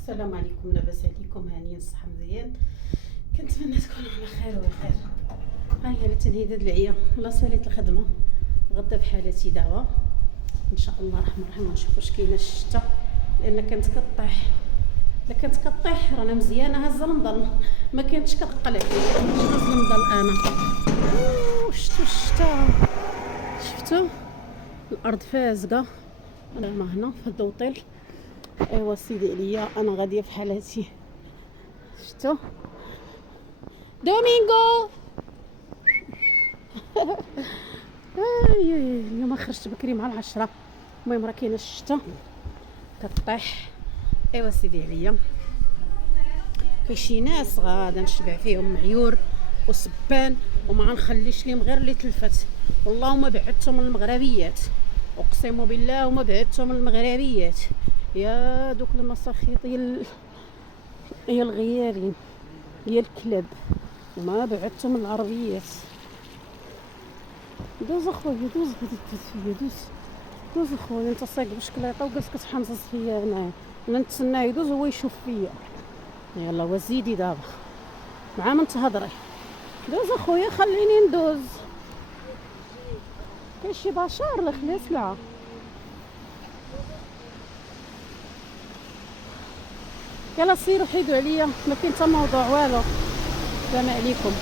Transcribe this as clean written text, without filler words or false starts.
السلام عليكم، لاباس عليكم؟ هانيين الصحة مزيان. كنتمنى تكونوا على خير وخير. ها هي لتنهيدات العيا لا ساليت الخدمه غدا بحالتي دعوه ان شاء الله الرحمن الرحيم. ونشوف واش كاينه الشتا لان كانت كطيح. الا كانت كطيح رانا مزيانه هازه المظل، ما كانتش كتقلع فيا هاز المظل. انا شفتوا الشتا؟ شفتوا الارض فازقه. انا هنا في الدوطيل. ايوا سيدي عليا انا غاديه في حالتي. شفتوا دومينغو؟ اليوم خرجت بكري مع 10. المهم راه كاينه الشتا كطيح. ايوا سيدي عليا كاين شي ناس غادا نشبع فيهم معيور وسبان وما غنخليش ليهم غير اللي تلفت. والله ما بعدتهم من المغربيات، اقسم بالله ما بعدتهم من المغربيات. يا دوك المساخيط يا الغيارين يا الكلاب، وما بعدتهم من العربيات. دوز اخويا دوز، غادي تدوز فيا. دوز اخويا، انت صايق بشكلاطه وجالس كتحمصص فيا. انا نتسناه يدوز هو يشوف فيا. يلا وزيدي دابا مع من تهضري. دوز اخويا خليني ندوز. كاين شي بشر الخلاص لا يلا سيروا حيدوا عليا، ما كاين حتى موضوع والو. السلام عليكم.